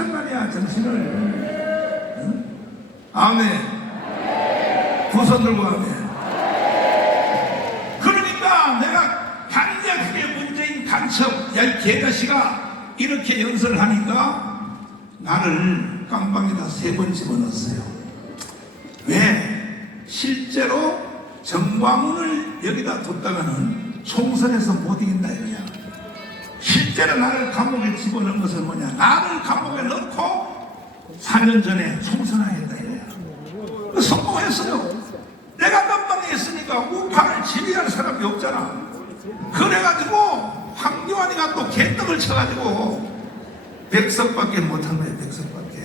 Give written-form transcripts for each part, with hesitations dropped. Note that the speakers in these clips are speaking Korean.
정신이란 말이야, 정신을. 응? 아멘. 두 손 들고 아멘. 그러니까 내가 강력하게 문재인 간첩, 야, 이 개자식아, 이렇게 연설을 하니까 나를 깜방에다 3번 집어넣었어요. 왜? 실제로 정광훈을 여기다 뒀다가는 총선에서 못 이긴다 이거야. 실제로 나를 감옥에 집어넣은 것은 뭐냐? 나를 감옥에 넣고 4년 전에 총선하겠다 이거야. 성공했어요. 내가 깜방에 있으니까 우파를 지휘할 사람이 없잖아. 그래가지고 황교안이가 또 개떡을 쳐가지고 100석밖에 못한 거예요. 100석밖에.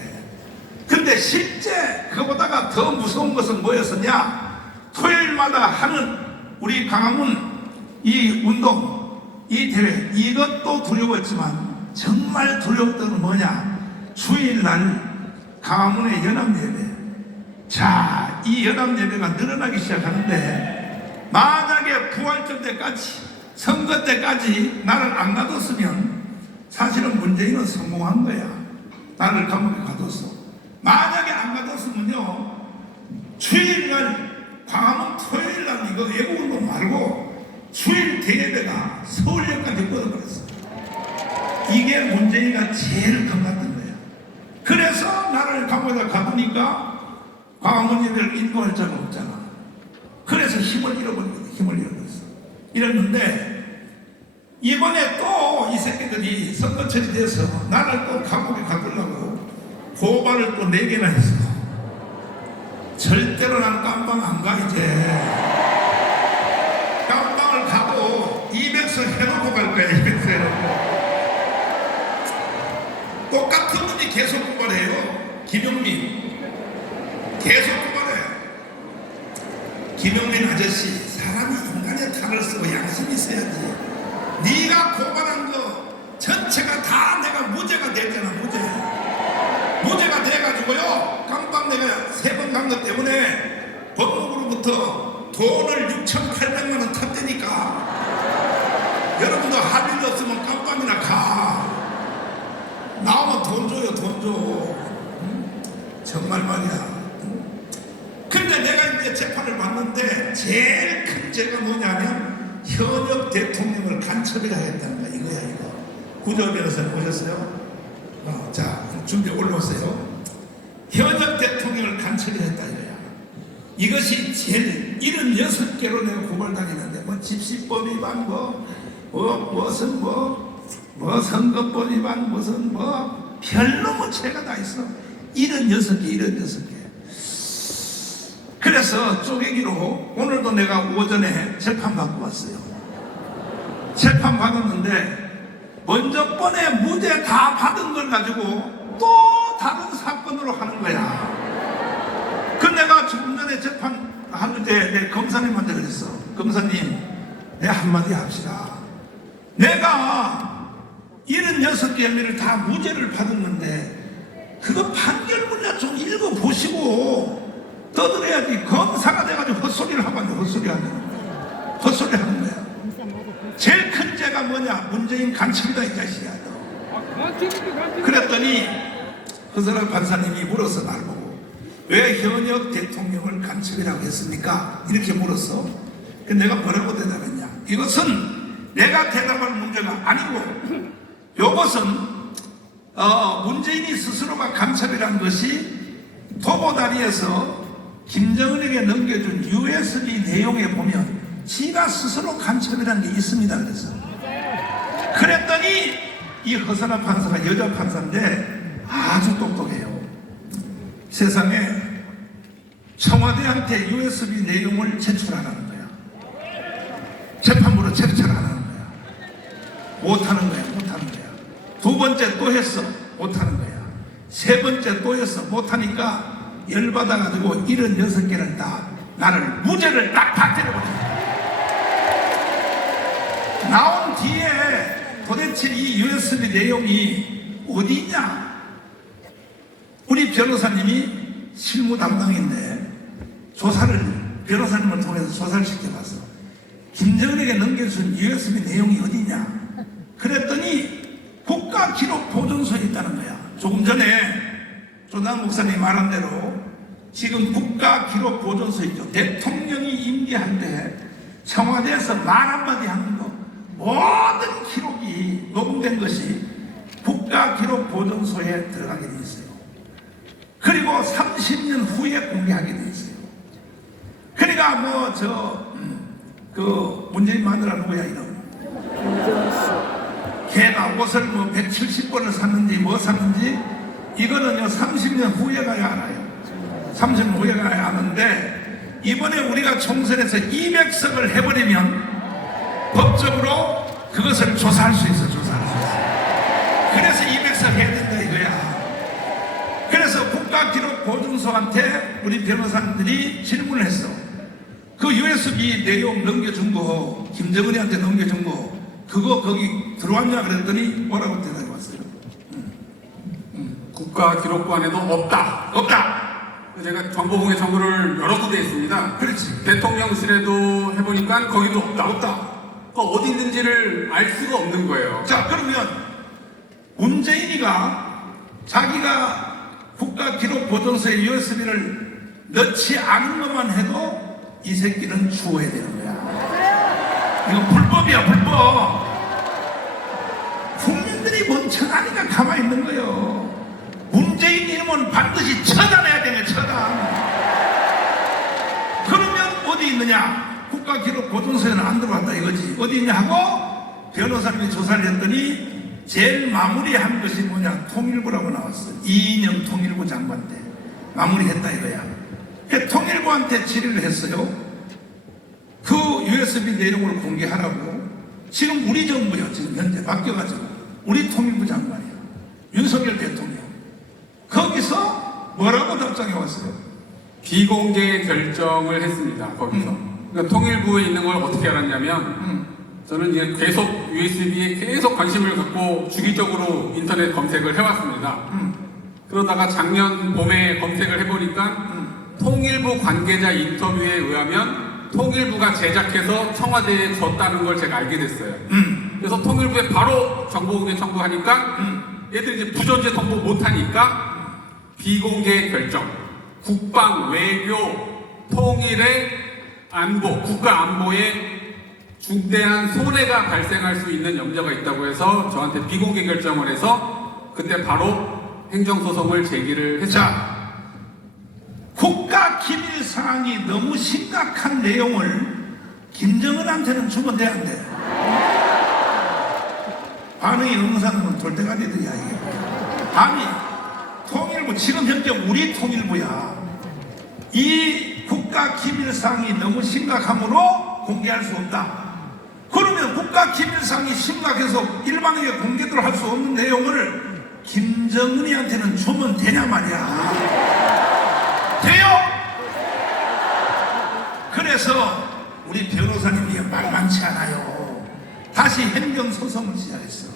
근데 실제 그보다가 더 무서운 것은 뭐였었냐? 토요일마다 하는 우리 강화문 이 운동, 이 대회, 이것도 두려웠지만 정말 두려웠던 건 뭐냐? 주일날 강화문의 연합예배. 자, 이 연합예배가 늘어나기 시작하는데 만약에 부활절 때까지, 선거 때까지 나를 안 가뒀으면 사실은 문재인은 성공한 거야. 나를 감옥에 가뒀어. 만약에 안 가뒀으면요, 주일날 광화문 토요일날 이거 애국운동 말고 주일 대예배가 서울역까지 뻗어버렸어. 이게 문재인이가 제일 겁났던 거야. 그래서 나를 감옥에 가두니까 광화문 예배를 인도할 자가 없잖아. 그래서 힘을 잃어버리거든. 힘을 잃어버렸어. 이랬는데 이번에 또 이 새끼들이 선거철이 돼서 나를 또 감옥에 가두려고 고발을 또 4개나 했어. 절대로 난 깜방 안 가. 이제 깜방을 가고 200석 해놓고 갈 거야. 200석 해놓고. 똑같은 분이 계속 고발해요. 김용민 계속 고발해. 김용민 아저씨, 사람이 인간의 탈을 쓰고 양심이 있어야지. 네가 고발한 거 전체가 다 내가 무죄가 됐잖아. 무죄가 돼가지고요, 깜빵 내가 3번 간 것 때문에 법무부로부터 돈을 6,800만 원 탔다니까. 여러분도 할 일 없으면 깜빵이나 가. 나오면 돈 줘요. 돈 줘. 정말 말이야. 근데 내가 이제 재판을 받는데 제일 큰 죄가 뭐냐면 현역 대통령을 간첩이라 했다는 거야. 이거야, 이거. 구조 변호사님 오셨어요? 자, 준비 올라오세요. 현역 대통령을 간첩이라 했다 이거야. 이것이 제일 76개로 내가 고발당했는데 뭐 집시법 위반, 무슨 선거법 위반, 무슨 별로 죄가 다 있어. 76개. 그래서 쪼개기로 오늘도 내가 오전에 재판 받고 왔어요. 재판 받았는데 먼저 번에 무죄 다 받은 걸 가지고 또 다른 사건으로 하는 거야. 그 내가 조금 전에 재판하는데 내 검사님한테 그랬어. 검사님, 내 한마디 합시다. 내가 76개 혐의를 다 무죄를 받았는데 그거 판결문이나 좀 읽어보시고 떠들어야지. 검사가 돼가지고 헛소리를 하면 안 돼. 헛소리 하는 거야. 헛소리 하는 거야. 제일 큰 죄가 뭐냐? 문재인 간첩이다 이 자식이야. 그랬더니 그 사람 판사님이 물어서 날 보고 왜 현역 대통령을 간첩이라고 했습니까? 이렇게 물었어. 그 내가 뭐라고 대답했냐? 이것은 내가 대답할 문제가 아니고 이것은 문재인이 스스로가 간첩이라는 것이 도보다리에서 김정은에게 넘겨준 USB 내용에 보면 지가 스스로 간첩이라는 게 있습니다. 그랬더니 이 허선한 판사가 여자 판사인데 아주 똑똑해요. 세상에 청와대한테 USB 내용을 제출하라는 거야. 재판부로 제출하라는 거야. 못하는 거야. 두 번째 또 했어. 못하는 거야. 세 번째 또 했어. 못하니까 열받아가지고 76개를 다 나를 무죄를 딱 받들어버렸어. 나온 뒤에 도대체 이 USB 내용이 어디 있냐? 우리 변호사님이 실무 담당인데 변호사님을 통해서 조사를 시켜봤어. 김정은에게 넘겨준 USB 내용이 어디냐? 그랬더니 국가기록보존소에 있다는 거야. 조금 전에 조단 목사님이 말한 대로 지금 국가기록보존소 있죠. 대통령이 임기할 때 청와대에서 말 한마디 하는 거 모든 기록이 녹음된 것이 국가기록보존소에 들어가게 돼 있어요. 그리고 30년 후에 공개하게 돼 있어요. 그러니까 문재인 마누라 누구야 이름? 걔가 옷을 170번을 샀는지 뭐 샀는지 이거는요 30년 후에 가야 알아요. 30년 후에 가야 아는데 이번에 우리가 총선에서 200석을 해버리면 법적으로 그것을 조사할 수 있어. 그래서 200석 해야 된다 이거야. 그래서 국가기록보존소한테 우리 변호사님들이 질문을 했어. 그 USB 내용 넘겨준 거 김정은이한테 넘겨준 거 그거 거기 들어왔냐 그랬더니 뭐라고 대답해 왔어요? 국가기록관에도 없다. 제가 정보공개 청구를 여러 군데 했습니다. 그렇지. 대통령실에도 해보니까 거기도 없다. 어디 있는지를 알 수가 없는 거예요. 자, 그러면 문재인이가 자기가 국가기록보존소에 USB를 넣지 않은 것만 해도 이 새끼는 죽어야 되는 거야. 이거 불법이야, 불법. 국민들이 멍청하니까 가만히 있는 거예요. 문재인 이름은 반드시 처단해야 되는 거야, 처단. 그러면 어디 있느냐? 국가기록보존소에는 안 들어왔다 이거지. 어디 있냐 하고 변호사님이 조사를 했더니 제일 마무리한 것이 뭐냐? 통일부라고 나왔어. 이인영 통일부 장관 때 마무리했다 이거야. 통일부한테 질의를 했어요. 그 USB 내용을 공개하라고. 지금 우리 정부요. 지금 현재 바뀌어가지고 우리 통일부 장관이야. 윤석열 대통령. 거기서 뭐라고 답장해 왔어요? 비공개 결정을 했습니다. 거기서. 그러니까 통일부에 있는 걸 어떻게 알았냐면 저는 이제 계속 USB에 계속 관심을 갖고 주기적으로 인터넷 검색을 해왔습니다. 그러다가 작년 봄에 검색을 해보니까 통일부 관계자 인터뷰에 의하면 통일부가 제작해서 청와대에 줬다는 걸 제가 알게 됐어요. 그래서 통일부에 바로 정보공개 청구하니까 얘들이 이제 부존재 통보 못하니까 비공개 결정, 국방, 외교, 통일의 안보, 국가 안보에 중대한 손해가 발생할 수 있는 염려가 있다고 해서 저한테 비공개 결정을 해서 그때 바로 행정소송을 제기를 했죠. 자, 국가 기밀 사항이 너무 심각한 내용을 김정은한테는 주면 돼, 안 돼? 반응이 응사는 돌 때가 되더냐 이게. 아니, 통일부 지금 현재 우리 통일부야. 이 국가 기밀 사항이 너무 심각하므로 공개할 수 없다. 그러면 국가 기밀 사항이 심각해서 일반에게 공개도 할 수 없는 내용을 김정은이한테는 주면 되냐 말이야. 돼요? 그래서 우리 변호사님이 말 많지 않아요. 다시 행정소송을 시작했어.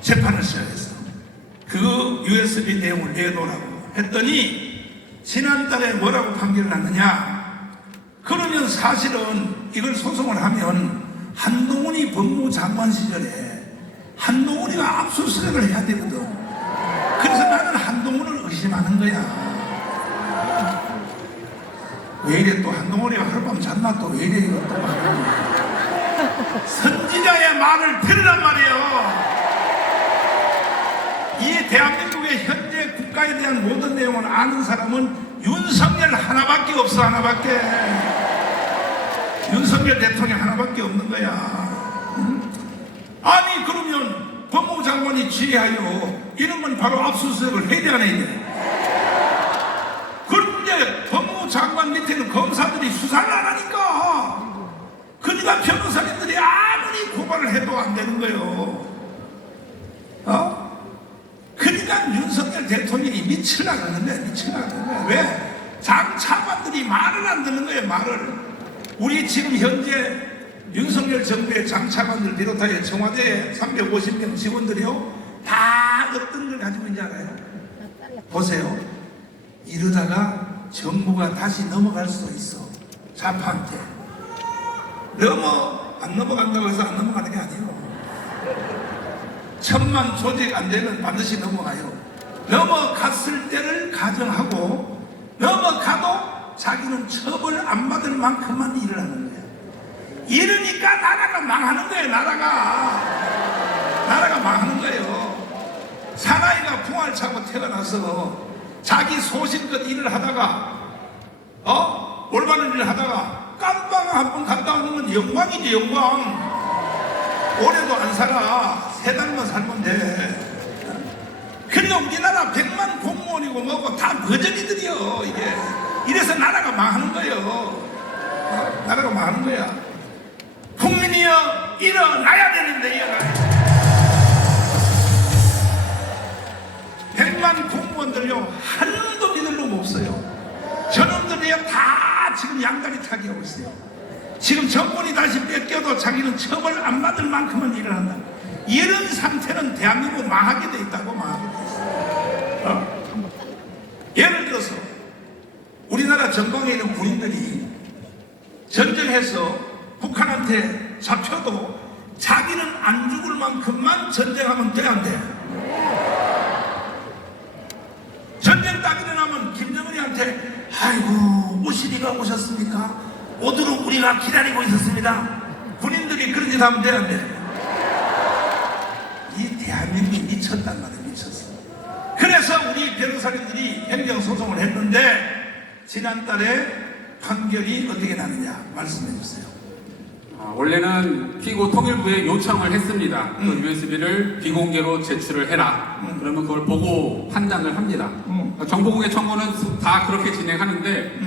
재판을 시작했어. 그 USB 내용을 내놓으라고 했더니 지난달에 뭐라고 판결을 났느냐? 그러면 사실은 이걸 소송을 하면 한동훈이 법무장관 시절에 한동훈이가 압수수색을 해야 되거든. 그래서 나는 한동훈을 의심하는 거야. 왜 이래 또 한동훈이가 하룻밤 잤나 또 왜 이래 이거 또 말하니. 선지자의 말을 들으란 말이에요. 이 대한민국의 현재 국가에 대한 모든 내용을 아는 사람은 윤석열 하나밖에 없어. 하나밖에. 윤석열 대통령 하나밖에 없는 거야. 응? 아니 그러면 법무부 장관이 지휘하여 이런 건 바로 압수수색을 해야 돼 안 해야 돼? 그런데 법무부 장관 밑에는 검사들이 수사를 안 하니까 그러니까 변호사님들이 아무리 고발을 해도 안 되는 거예요. 그러니까 윤석열 대통령이 미치려고 하는 거야. 미치려고 하는 거야. 왜? 장차관들이 말을 안 듣는 거예요. 말을. 우리 지금 현재 윤석열 정부의 장차관들 비롯하여 청와대 350명 직원들이요 다 어떤 걸 가지고 있는지 알아요? 보세요. 이러다가 정부가 다시 넘어갈 수도 있어. 좌파한테. 안 넘어간다고 해서 안 넘어가는 게 아니에요. 1000만 조직 안 되면 반드시 넘어가요. 넘어갔을 때를 가정하고 넘어가도 자기는 처벌 안 받을 만큼만 일을 하는 거야. 이러니까 나라가 망하는 거예요. 나라가 망하는 거예요. 사나이가 풍화를 차고 태어나서 자기 소신껏 일을 하다가 올바른 일을 하다가 깜빵 한 번 갔다 오는 건 영광이지. 영광. 올해도 안 살아. 3달만 살면 돼. 근데 우리나라 100만 공무원이고 뭐고 다 버전이들이요. 이게 이래서 나라가 망하는 거예요. 나라가 망하는 거야. 국민이여 일어나야 되는데 일어나야 돼. 100만 공무원들요 한도 믿을 놈 없어요. 저놈들이요 다 지금 양다리 타기 하고 있어요. 지금 정권이 다시 뺏겨도 자기는 처벌 안 받을 만큼은 일을 한다. 이런 상태는 대한민국 망하게 돼 있다고. 망하게 돼 있어요. 예를 들어서 우리나라 전방에 있는 군인들이 전쟁해서 북한한테 잡혀도 자기는 안 죽을 만큼만 전쟁하면 돼, 안 돼? 전쟁 딱 일어나면 김정은이한테 아이고 오시리가 오셨습니까? 오도록 우리가 기다리고 있었습니다. 군인들이 그런 짓 하면 돼, 안 돼? 이 대한민국이 미쳤단 말이야. 미쳤어. 그래서 우리 변호사님들이 행정소송을 했는데 지난달에 판결이 어떻게 나느냐 말씀해 주세요. 원래는 피고 통일부에 요청을 했습니다. 그 USB를 비공개로 제출을 해라. 그러면 그걸 보고 판단을 합니다. 정보공개 청구는 다 그렇게 진행하는데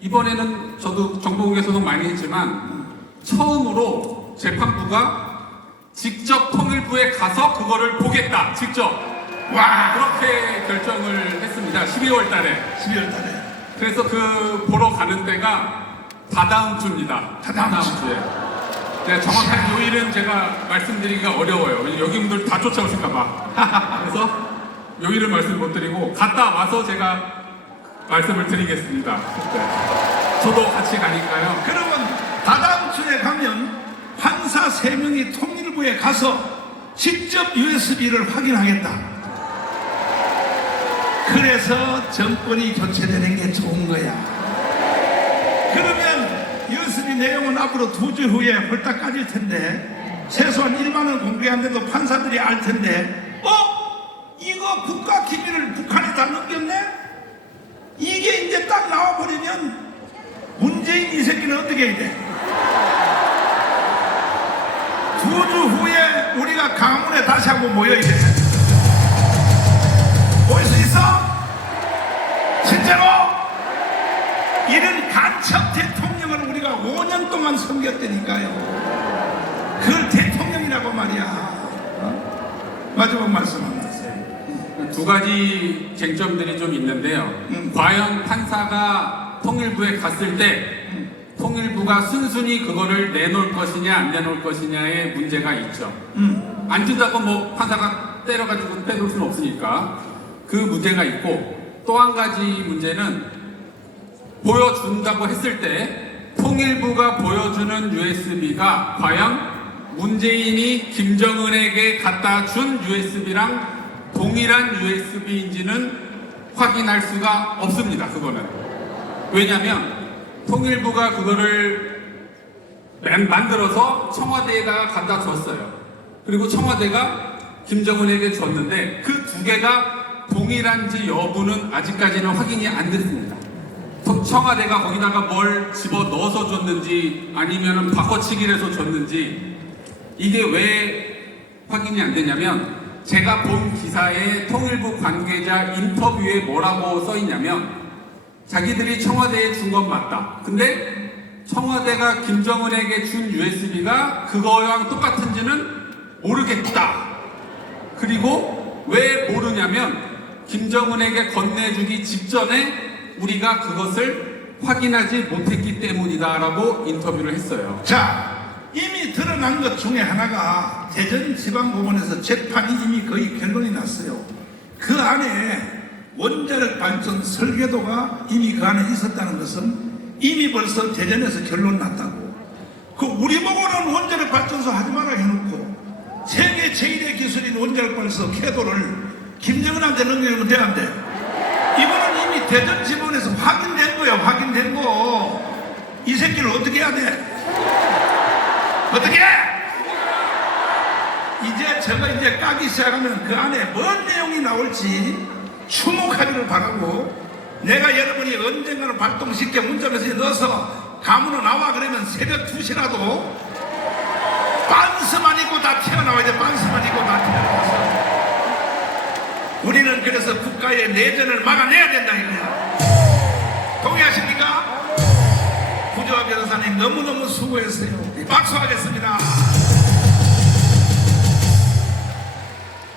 이번에는 저도 정보공개 소송 많이 했지만 처음으로 재판부가 직접 통일부에 가서 그거를 보겠다. 직접. 와, 그렇게 결정을 했습니다. 12월 달에. 그래서 그 보러 가는 데가 다다음 주입니다. 다다음 주에. 제가 정확한 요일은 제가 말씀드리기가 어려워요. 여기 분들 다 쫓아오실까봐. 그래서 요일은 말씀 못 드리고 갔다 와서 제가 말씀을 드리겠습니다. 네. 저도 같이 가니까요. 그러면 다다음 주에 가면 판사 3명이 통일부에 가서 직접 USB를 확인하겠다. 그래서 정권이 교체되는 게 좋은 거야. 그러면 USB 내용은 앞으로 2주 후에 홀딱 까질 텐데 최소한 1만 원 공개한데도 판사들이 알 텐데 이거 국가 기밀을 북한에 다 넘겼네? 이게 이제 딱 나와버리면 문재인 이 새끼는 어떻게 해야 돼? 2주 후에 우리가 강원에 다시 한번 모여야 돼. 모일 수 있어? 실제로? 이런 간첩 대통령을 우리가 5년 동안 섬겼다니까요. 그걸 대통령이라고 말이야. 마지막 말씀 한 말씀. 두 가지 쟁점들이 좀 있는데요. 과연 판사가 통일부에 갔을 때 통일부가 순순히 그거를 내놓을 것이냐 안 내놓을 것이냐의 문제가 있죠. 안 준다고 뭐 판사가 때려가지고 빼놓을 수는 없으니까 그 문제가 있고, 또 한 가지 문제는 보여준다고 했을 때 통일부가 보여주는 USB가 과연 문재인이 김정은에게 갖다 준 USB랑 동일한 USB인지는 확인할 수가 없습니다. 그거는. 왜냐하면 통일부가 그거를 만들어서 청와대에다가 갖다 줬어요. 그리고 청와대가 김정은에게 줬는데 그 두 개가 동일한지 여부는 아직까지는 확인이 안 됐습니다. 청와대가 거기다가 뭘 집어 넣어서 줬는지 아니면 바꿔치기를 해서 줬는지, 이게 왜 확인이 안 되냐면 제가 본 기사에 통일부 관계자 인터뷰에 뭐라고 써 있냐면 자기들이 청와대에 준 건 맞다. 근데 청와대가 김정은에게 준 USB가 그거랑 똑같은지는 모르겠다. 그리고 왜 모르냐면 김정은에게 건네주기 직전에 우리가 그것을 확인하지 못했기 때문이다라고 인터뷰를 했어요. 자, 이미 드러난 것 중에 하나가 대전지방법원에서 재판이 이미 거의 결론이 났어요. 그 안에 원자력 발전 설계도가 이미 그 안에 있었다는 것은 이미 벌써 대전에서 결론 났다고. 그 우리 보고는 원자력 발전소 하지 마라 해놓고 세계 제1의 기술인 원자력 발전소 궤도를 김정은한테 넘기면 돼, 안 돼? 이거는 이미 대전 지본에서 확인된 거야, 확인된 거. 이 새끼를 어떻게 해야 돼? 어떻게 해? 이제 제가 이제 까기 시작하면 그 안에 뭔 내용이 나올지 주목하기를 바라고, 내가 여러분이 언젠가는 발동시켜 문자메시지 넣어서 가문으로 나와 그러면 새벽 2시라도 반스만 입고 다 튀어나와야 돼. 반스만 입고 다 튀어나와서 우리는 그래서 국가의 내전을 막아내야 된다 이거야. 동의하십니까? 구조화 변호사님 너무너무 수고했어요. 박수하겠습니다.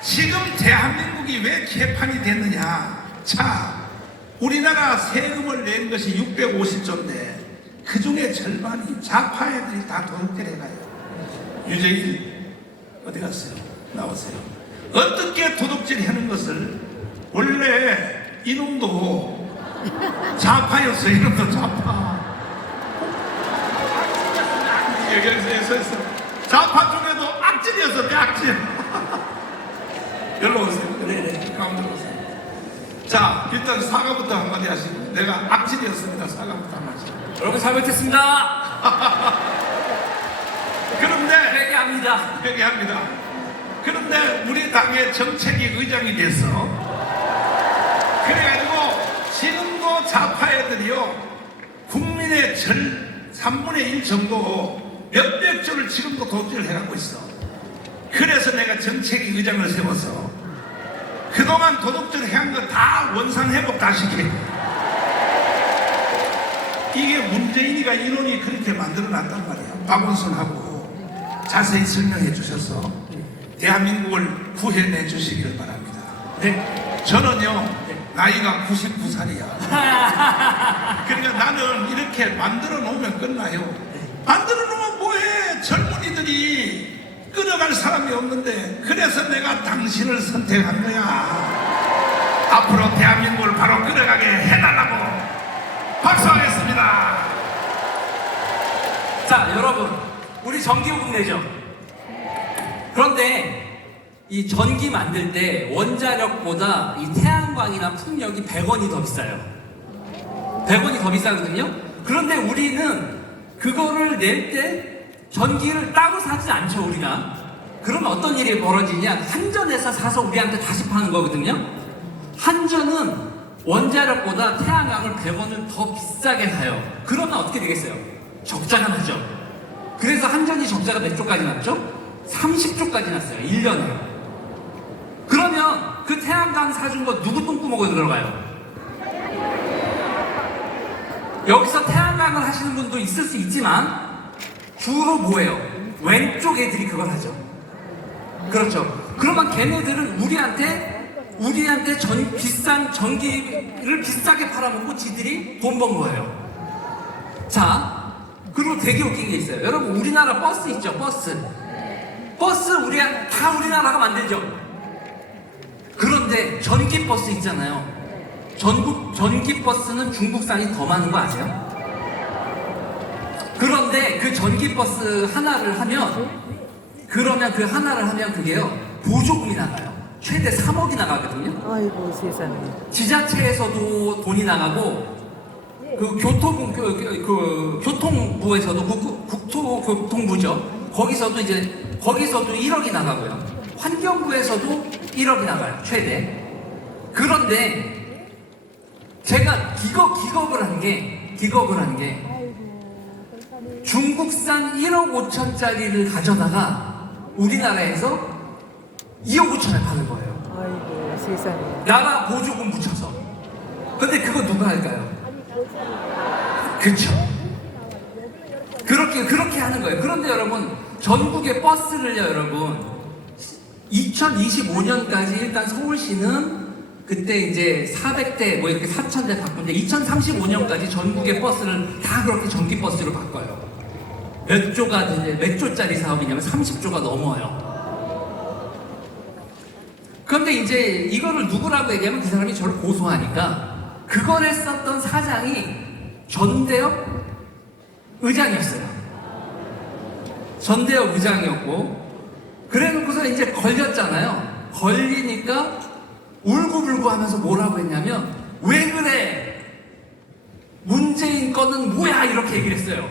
지금 대한민국이 왜 개판이 됐느냐. 자, 우리나라 세금을 낸 것이 650조인데 그 중에 절반이 좌파 애들이 다 도둑질해가요. 유재일 어디 갔어요? 나오세요. 어떻게 도둑질 하는 것을, 원래 이놈도 좌파였어요. 이놈도 좌파. 여기서 있어. 좌파 쪽에도 악질이었어. 악질. 여기로 오세요. 그래. 가운데로 오세요. 자, 일단 사과부터 한마디 하시고. 내가 악질이었습니다. 사과부터 한마디. 여러분 잘못했습니다. 그런데 회개합니다. 회개합니다. 그런데 우리 당의 정책위 의장이 돼서 그래가지고 지금도 좌파 애들이요, 국민의 3분의 1 정도 몇백 조를 지금도 도둑질을 해가고 있어. 그래서 내가 정책위 의장을 세워서 그동안 도둑질 해한 거 다 원상회복 다 시켜. 이게 문재인이가 인원이 그렇게 만들어놨단 말이야. 박원순하고 자세히 설명해 주셔서 대한민국을 구해내 주시길 바랍니다. 네. 저는요, 나이가 99살이야. 그러니까 나는 이렇게 만들어 놓으면 끝나요. 만들어 놓으면 뭐해? 젊은이들이 끌어갈 사람이 없는데, 그래서 내가 당신을 선택한 거야. 앞으로 대한민국을 바로 끌어가게 해달라고 박수하겠습니다. 자, 여러분, 우리 전기요금 내죠. 그런데 이 전기 만들 때 원자력보다 이 태양광이나 풍력이 100원이 더 비싸요. 100원이 더 비싸거든요. 그런데 우리는 그거를 낼 때 전기를 따로 사지 않죠, 우리가. 그러면 어떤 일이 벌어지냐? 한전에서 사서 우리한테 다시 파는 거거든요. 한전은 원자력보다 태양광을 100원을 더 비싸게 사요. 그러면 어떻게 되겠어요? 적자가 나죠. 그래서 한전이 적자가 몇 조까지 났죠? 30조까지 났어요. 1년에. 그러면 그 태양광 사준 거 누구 똥구멍에 들어가요? 여기서 태양광을 하시는 분도 있을 수 있지만 주로 뭐예요? 왼쪽 애들이 그걸 하죠. 그렇죠. 그러면 걔네들은 우리한테 비싼 전기를 비싸게 팔아먹고 지들이 돈 번 거예요. 자, 그리고 되게 웃긴 게 있어요. 여러분, 우리나라 버스 있죠? 버스 다 우리나라가 만들죠. 그런데 전기 버스 있잖아요. 전기 버스는 중국산이 더 많은 거 아세요? 그런데 그 전기 버스 하나를 하면, 그러면 그 하나를 하면 그게요, 보조금이 나가요. 최대 3억이 나가거든요. 아이고 세상에. 지자체에서도 돈이 나가고, 그 교통부에서도 국토교통부죠. 거기서도 1억이 나가고요. 환경부에서도 1억이 나가요, 최대. 그런데 제가 기겁을 한 게 중국산 1억 5천짜리를 가져다가 우리나라에서 2억 5천에 파는 거예요. 아이고 세상에. 나라 보조금 붙여서. 근데 그거 누가 할까요? 그쵸. 그렇게 하는 거예요. 그런데 여러분, 전국의 버스를요, 여러분, 2025년까지 일단 서울시는 그때 이제 400대 뭐 이렇게 4,000대 바꾼데 2035년까지 전국의 버스를 다 그렇게 전기 버스로 바꿔요. 몇 조짜리 사업이냐면 30조가 넘어요. 그런데 이제 이거를 누구라고 얘기하면 그 사람이 저를 고소하니까 그걸 했었던 사장이 전대협 의장이었어요. 전대협 의장이었고, 그래놓고서 이제 걸렸잖아요. 걸리니까 울고불고 하면서 뭐라고 했냐면 왜 그래? 문재인 거는 뭐야? 이렇게 얘기를 했어요.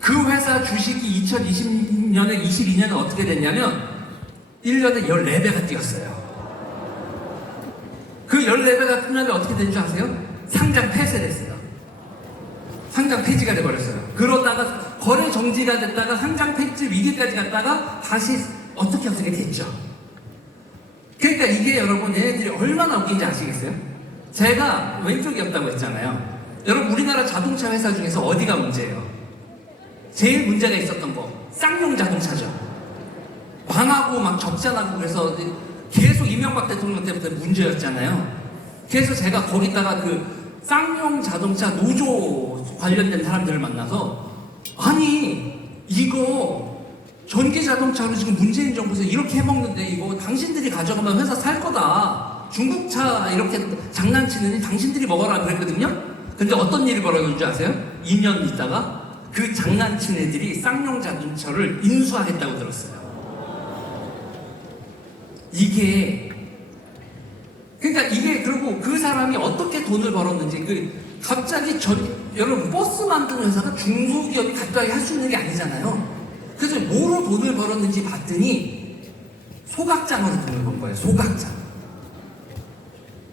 그 회사 주식이 2020년에 22년에 어떻게 됐냐면 1년에 14배가 뛰었어요. 그 14배가 뛰면 어떻게 된 줄 아세요? 상장 폐쇄됐어요. 상장 폐지가 돼버렸어요. 그러다가 거래 정지가 됐다가 상장 폐지 위기까지 갔다가 다시 어떻게 됐죠. 그러니까 이게 여러분 얘네들이 얼마나 웃긴지 아시겠어요? 제가 왼쪽이었다고 했잖아요. 여러분 우리나라 자동차 회사 중에서 어디가 문제예요? 제일 문제가 있었던 거 쌍용 자동차죠. 망하고 막 적자나고 그래서 계속 이명박 대통령 때부터 문제였잖아요. 그래서 제가 거기다가 그 쌍용 자동차 노조 관련된 사람들을 만나서 아니 이거 전기 자동차로 지금 문재인 정부에서 이렇게 해먹는데 이거 당신들이 가져가면 회사 살 거다. 중국차 이렇게 장난치느니 당신들이 먹어라 그랬거든요. 근데 어떤 일이 벌어진 줄 아세요? 2년 있다가 그 장난친 애들이 쌍용 자동차를 인수하겠다고 들었어요. 그러니까 이게 그리고 그 사람이 어떻게 돈을 벌었는지 갑자기 여러분 버스 만드는 회사가 중소기업이 갑자기 할 수 있는 게 아니잖아요. 그래서 뭐로 돈을 벌었는지 봤더니 소각장으로 돈을 번 거예요. 소각장.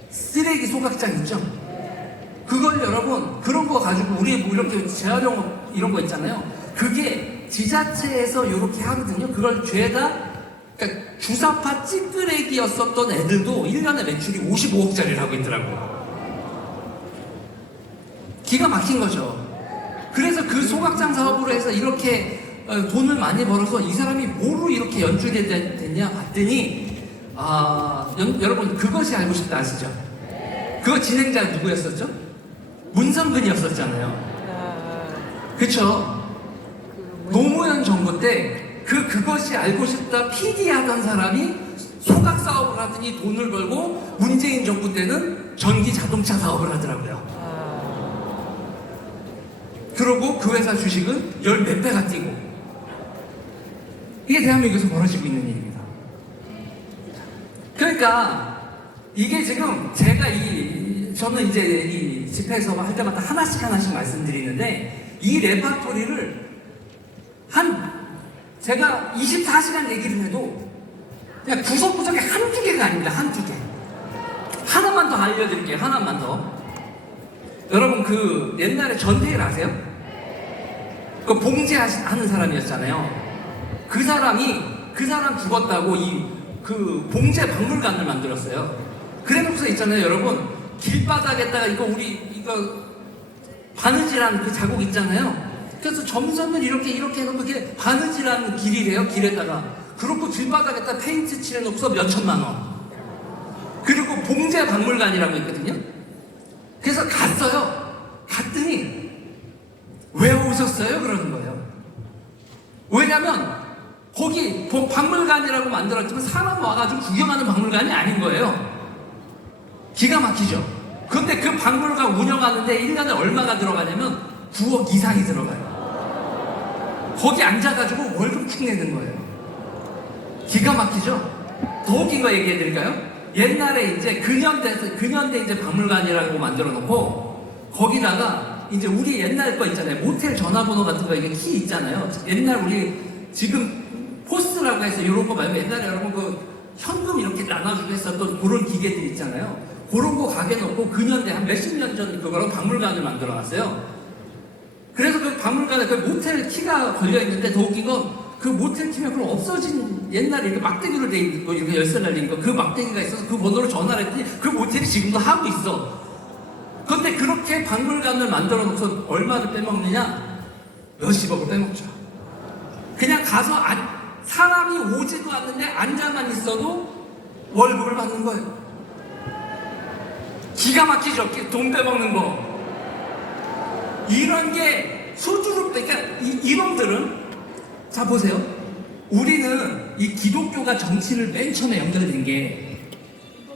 쓰레기 소각장 있죠? 그걸 여러분 그런 거 가지고 우리 뭐 이렇게 재활용 이런 거 있잖아요. 그게 지자체에서 이렇게 하거든요. 그걸 죄다 그러니까 주사파 찌끄레기였었던 애들도 1년에 매출이 55억짜리를 하고 있더라고요. 기가 막힌 거죠. 그래서 그 소각장 사업으로 해서 이렇게 돈을 많이 벌어서 이 사람이 뭐로 이렇게 연출이 됐냐 봤더니 여러분 그것이 알고 싶다 아시죠? 그거 진행자 누구였었죠? 문성근이었었잖아요. 그쵸? 노무현 정부 때 그것이 알고 싶다 PD 하던 사람이 소각 사업을 하더니 돈을 벌고 문재인 정부 때는 전기 자동차 사업을 하더라고요. 그러고 그 회사 주식은 열 몇 배가 뛰고 이게 대한민국에서 벌어지고 있는 일입니다. 그러니까 이게 지금 제가 저는 이제 이 집회에서 할 때마다 하나씩 말씀드리는데 이 레파토리를 제가 24시간 얘기를 해도 그냥 구석구석에 한두 개가 아닙니다. 한두 개. 하나만 더 알려드릴게요. 하나만 더. 여러분 그 옛날에 전태일 아세요? 그 봉제하는 사람이었잖아요. 그 사람 죽었다고 그 봉제 박물관을 만들었어요. 그래놓고서 있잖아요, 여러분. 길바닥에다가 이거 바느질한 그 자국 있잖아요. 그래서 점선을 이렇게 해놓고 이렇게 바느질한 길이래요, 길에다가. 그렇고 길바닥에다 페인트 칠해놓고서 몇 천만 원. 그리고 봉제 박물관이라고 있거든요. 그래서 갔더니 왜 오셨어요? 그러는 거예요. 왜냐면 거기 박물관이라고 만들었지만 사람 와가지고 구경하는 박물관이 아닌 거예요. 기가 막히죠. 근데 그 박물관 운영하는데 1년에 얼마가 들어가냐면 9억 이상이 들어가요. 거기 앉아가지고 월급 축 내는 거예요. 기가 막히죠. 더 웃긴 거 얘기해 드릴까요? 옛날에 이제 근현대 이제 박물관이라고 만들어 놓고 거기다가 이제 우리 옛날 거 있잖아요. 모텔 전화번호 같은 거 이게 키 있잖아요. 옛날 우리 지금 포스라고 해서 이런 거 말고 옛날에 여러분 그 현금 이렇게 나눠주고 했었던 그런 기계들 있잖아요. 그런 거 가게 놓고 근현대 한 몇십 년 전 그거랑 박물관을 만들어 놨어요. 그래서 그 박물관에 그 모텔 키가 걸려 있는데 더 웃긴 건 그 모텔 키면 그럼 없어진 옛날에 이렇게 막대기로 돼 있고 이렇게 열쇠 달린 거 그 막대기가 있어서 그 번호로 전화를 했더니 그 모텔이 지금도 하고 있어. 근데 그렇게 박물관을 만들어 놓고서 얼마를 빼먹느냐? 몇십억을 빼먹죠. 그냥 가서 사람이 오지도 않는데 앉아만 있어도 월급을 받는 거예요. 기가 막히죠? 돈 빼먹는 거. 이런 게 수주로, 그러니까 이놈들은, 자 보세요. 우리는 이 기독교가 정치를 맨 처음에 연결된 게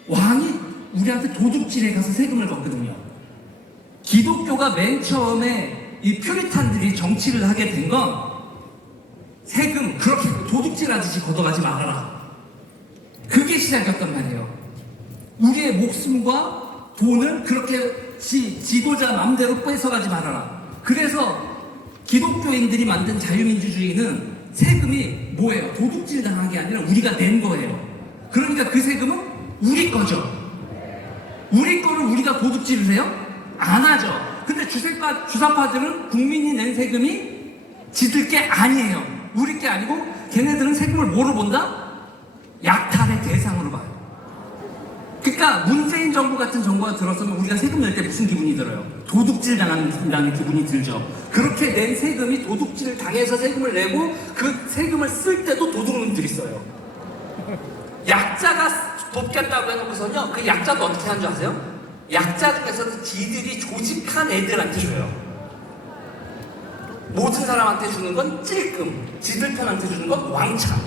왕이 우리한테 도둑질에 가서 세금을 걷거든요. 기독교가 맨 처음에 이 퓨리탄들이 정치를 하게 된 건 세금 그렇게 도둑질 하듯이 걷어가지 말아라. 그게 시작이었단 말이에요. 우리의 목숨과 돈을 그렇게 지도자 맘대로 뺏어가지 말아라. 그래서 기독교인들이 만든 자유민주주의는 세금이 뭐예요? 도둑질 당한 게 아니라 우리가 낸 거예요. 그러니까 그 세금은 우리 거죠. 우리 거를 우리가 도둑질을 해요? 안 하죠. 근데 주사파들은 국민이 낸 세금이 지들 게 아니에요. 우리 게 아니고 걔네들은 세금을 뭐로 본다? 약탈의 대상으로 봐요. 그러니까 문재인 정부 같은 정부가 들어서면 우리가 세금 낼 때 무슨 기분이 들어요? 도둑질 당한다는 기분이 들죠. 그렇게 낸 세금이 도둑질을 당해서 세금을 내고 그 세금을 쓸 때도 도둑놈들이 써요. 약자가 돕겠다고 해놓고서는요, 그 약자도 어떻게 하는 줄 아세요? 약자 중에서도 지들이 조직한 애들한테 줘요. 모든 사람한테 주는 건 찔끔, 지들 편한테 주는 건 왕창.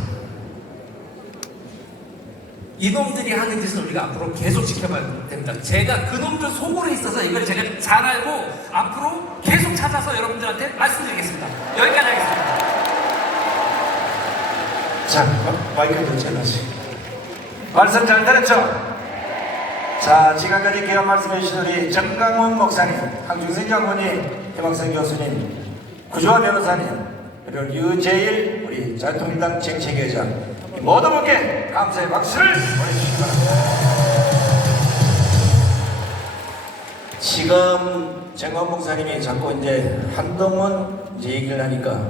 이놈들이 하는 짓을 우리가 앞으로 계속 지켜봐야 됩니다. 제가 그놈들 속으로 있어서 이걸 제가 잘 알고 앞으로 계속 찾아서 여러분들한테 말씀드리겠습니다. 여기까지 하겠습니다. 자, 마이크도 잘라시. 말씀 잘 들었죠? 자, 지금까지 귀한 말씀해 주신 우리 정강훈 목사님, 황중생 장로님, 김학생 교수님, 구조화 변호사님, 그리고 유재일 우리 자유통일당 정책회장 모든 분께 감사의 박수를 보내주시기 바랍니다. 지금 정강훈 목사님이 자꾸 이제 한동훈 이제 얘기를 하니까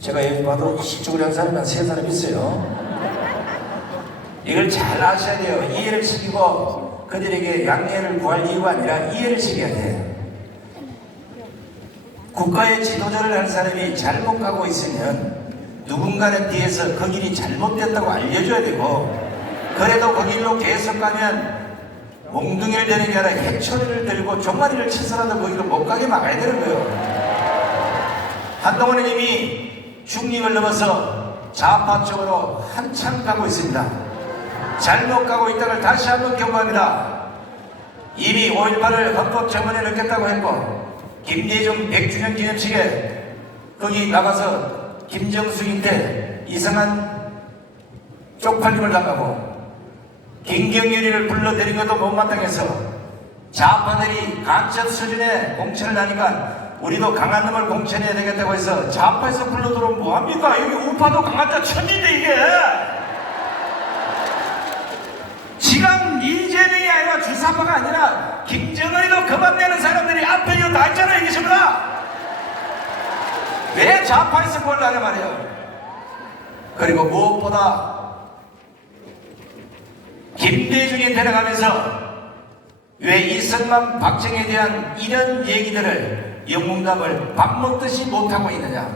제가 여기 봐도 이쪽으로 한 사람이 한 3사람 있어요. 이걸 잘 아셔야 돼요. 이해를 시키고 그들에게 양해를 구할 이유가 아니라 이해를 시켜야 돼. 국가의 지도자를 할 사람이 잘못 가고 있으면 누군가는 뒤에서 그 길이 잘못됐다고 알려줘야 되고, 그래도 그 길로 계속 가면 몽둥이를 드는 게 아니라 해초리를 들고 종아리를 치서라도 거기로 못 가게 막아야 되는 거예요. 한동훈은 이미 중립을 넘어서 좌파 쪽으로 한참 가고 있습니다. 잘못 가고 있다를 다시 한번 경고합니다. 이미 5.18을 헌법 정원에 넣겠다고 했고, 김대중 100주년 기념식에 거기 나가서 김정숙인데 이상한 쪽팔림을 당하고, 김경렬이를 불러들인 것도 못마땅해서 좌파들이 간첩 수준의 공천을 하니까 우리도 강한 놈을 공천해야 되겠다고 해서 좌파에서 불러 들어오면 뭐합니까? 여기 우파도 강한 자 천지인데 이게 지금 이재명이 아니라 주사파가 아니라 김정은이도 그만내는 사람들이 앞에 이거 다 있잖아요. 이게 전부 다. 왜 좌파에서 그걸 하냐 말이에요. 그리고 무엇보다 김대중이 데려가면서 왜 이승만 박정희에 대한 이런 얘기들을 영웅담을 밥 먹듯이 못하고 있느냐.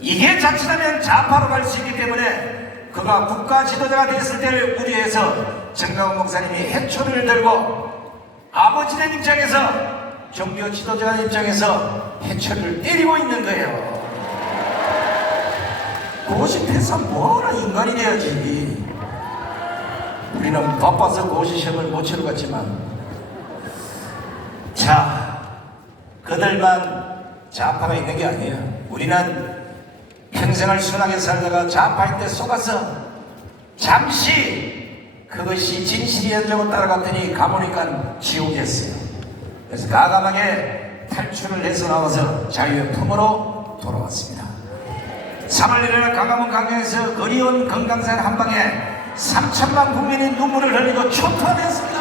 이게 자칫하면 좌파로 갈 수 있기 때문에 그가 국가 지도자가 됐을 때를 우려해서 정강훈 목사님이 해초리를 들고 아버지된 입장에서 종교 지도자 입장에서 해초리를 때리고 있는 거예요. 그것이 대사 뭐하나 인간이 돼야지. 우리는 바빠서 고시 시험을 못 치러 갔지만, 자, 그들만 좌파가 있는 게 아니에요. 우리는 평생을 순하게 살다가 좌파인데 속아서 잠시 그것이 진실이었다고 따라갔더니 가보니까 지옥이었어요. 그래서 가감하게 탈출을 해서 나와서 자유의 품으로 돌아왔습니다. 3월 1일 강화문 강경에서 어려운 건강산 한방에 3천만 국민이 눈물을 흘리고 초토화되었습니다.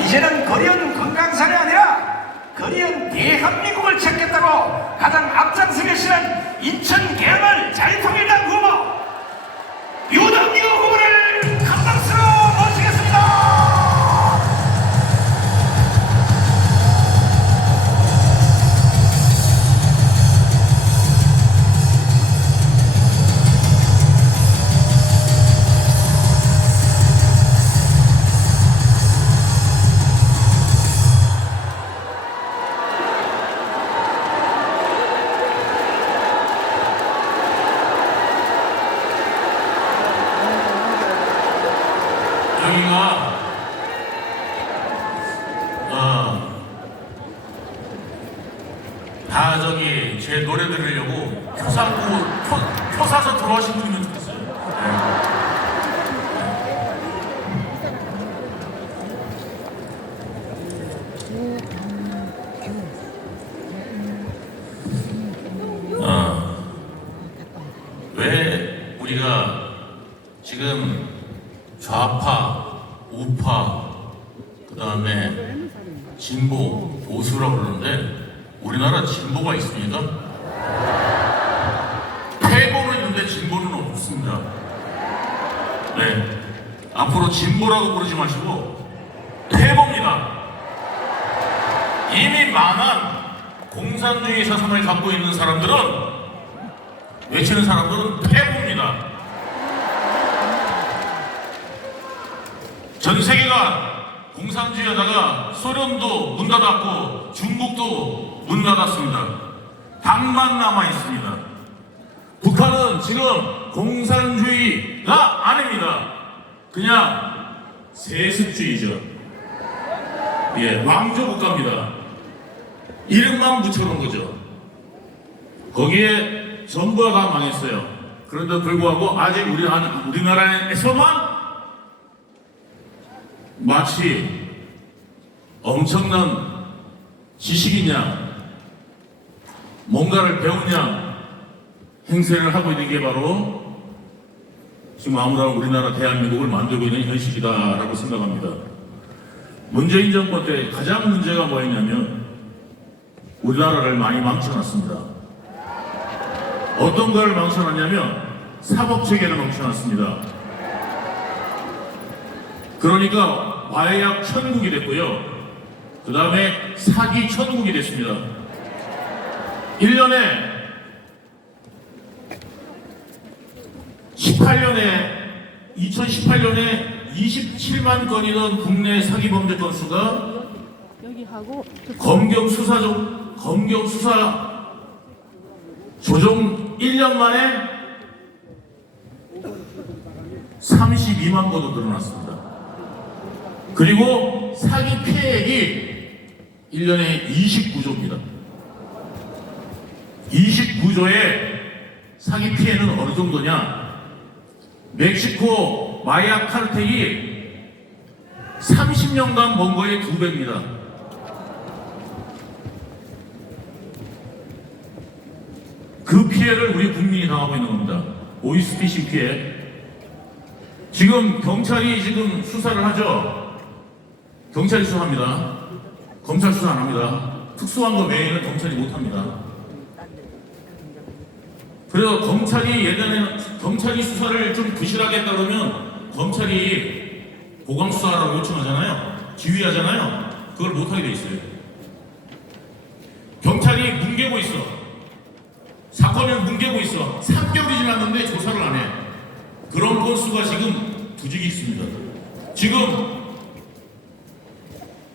이제는 거리온 건강산이 아니라 거리온 대한민국을 찾겠다고 가장 앞장서 계시는 인천 계엄을 자유통일당 후보 유동규 후보를 큰 박수로 모시겠습니다. 여기가 다 저기 제 노래 들으려고 표 사서 들어오신 분이면 좋겠어요. 우파, 그 다음에 진보, 보수라고 그러는데 우리나라 진보가 있습니까? 패보는 있는데 진보는 없습니다. 네, 앞으로 진보라고 부르지 마시고 패보입니다. 이미 만한 공산주의 사상을 갖고 있는 사람들은, 외치는 사람들은 패보입니다. 전 세계가 공산주의하다가 소련도 문 닫았고 중국도 문 닫았습니다. 반만 남아 있습니다. 북한은 지금 공산주의가 아닙니다. 그냥 세습주의죠. 예, 왕조 국가입니다. 이름만 붙여놓은 거죠. 거기에 정부가 다 망했어요. 그런데 불구하고 아직 우리나라에서만 마치 엄청난 지식이냐, 뭔가를 배우냐 행세를 하고 있는 게 바로 지금 아무나 우리나라 대한민국을 만들고 있는 현실이다라고 생각합니다. 문재인 정권 때 가장 문제가 뭐였냐면 우리나라를 많이 망쳐놨습니다. 어떤 걸 망쳐놨냐면 사법체계를 망쳐놨습니다. 그러니까 마약 천국이 됐고요. 그 다음에 사기 천국이 됐습니다. 1년에 2018년에 27만 건이던 국내 사기 범죄 건수가 검경 수사 조정 1년 만에 32만 건으로 늘어났습니다. 그리고 사기 피해액이 1년에 29조입니다. 29조의 사기 피해는 어느 정도냐? 멕시코 마약 카르텔이 30년간 번 거의 2배입니다. 그 피해를 우리 국민이 당하고 있는 겁니다. 보이스피싱 피해. 지금 경찰이 지금 수사를 하죠. 경찰이 수사합니다. 검찰 수사 안 합니다. 특수한 거 외에는 경찰이 못 합니다. 그래서 경찰이 예전에는 경찰이 수사를 좀 부실하게 했다 그러면 검찰이 보강 수사라고 요청하잖아요. 지휘하잖아요. 그걸 못 하게 돼 있어요. 경찰이 뭉개고 있어. 사건을 뭉개고 있어. 3개월이 지났는데 조사를 안 해. 그런 건수가 지금 두직이 있습니다. 지금